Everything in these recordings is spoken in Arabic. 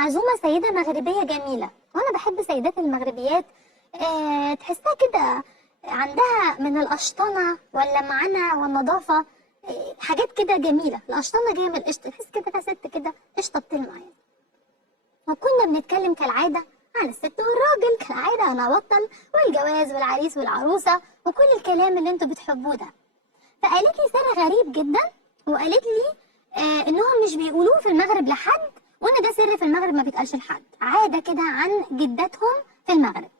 معزومه سيده مغربيه جميله، وانا بحب سيدات المغربيات. تحسها كده عندها من القشطنه واللمعانه والنظافه، حاجات كده جميله. القشطنه جايه من القشطه، تحس كده ست كده قشطه بتلمع يعني. وكنا بنتكلم كالعاده عن الست والراجل كالعاده، انا بطل، والجواز والعريس والعروسه وكل الكلام اللي انتوا بتحبوه ده. فقالت لي سر غريب جدا، وقالت لي انهم مش بيقولوه في المغرب لحد، وان ده سر في المغرب ما بيتقالش لحد، عاده كده عن جداتهم في المغرب،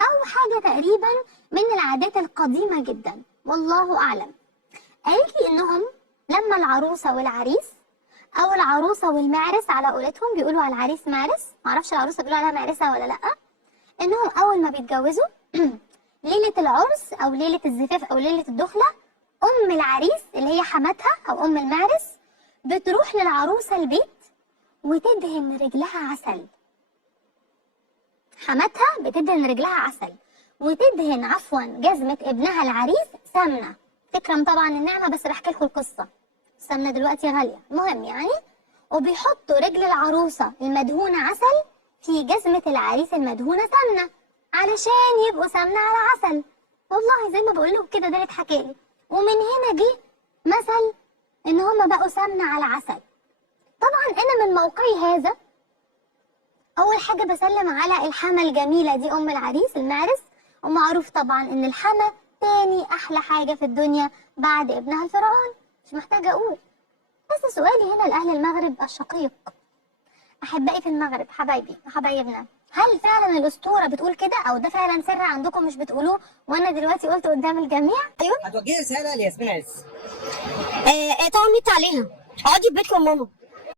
او حاجه تقريبا من العادات القديمه جدا، والله اعلم. قالت لي انهم لما العروسه والعريس، او العروسه والمعرس على قولتهم، بيقولوا على العريس معرس، معرفش العروسه بيقولوا عليها معرسه ولا لا، انهم اول ما بيتجوزوا ليله العرس او ليله الزفاف او ليله الدخله، ام العريس اللي هي حماتها او ام المعرس بتروح للعروسه البيت وتدهن رجلها عسل. حماتها بتدهن رجلها عسل، وتدهن جزمه ابنها العريس سمنه. تكرم طبعا النعمه، بس بحكي لكم القصه، السمنه دلوقتي غاليه، المهم يعني. وبيحطوا رجل العروسه المدهونه عسل في جزمه العريس المدهونه سمنه، علشان يبقوا سمنه على عسل. والله زي ما بقول لكم كده، ده اتحكى لي، ومن هنا جه مثل ان هم بقوا سمنه على عسل. طبعا انا من موقعي هذا اول حاجه بسلم على الحما الجميله دي، ام العريس المعرس، ومعروف طبعا ان الحما تاني احلى حاجه في الدنيا بعد ابنها الفرعون، مش محتاجه اقول. بس سؤالي هنا لاهل المغرب الشقيق، احبائي في المغرب، حبايبي وحبايبنا، هل فعلا الاسطوره بتقول كده، او ده فعلا سر عندكم مش بتقولوه وانا دلوقتي قلت قدام الجميع؟ ايوه، هتوجهي رساله لياسمين عز. طبعا ميت عليها، اقعدي في بيتكم ماما.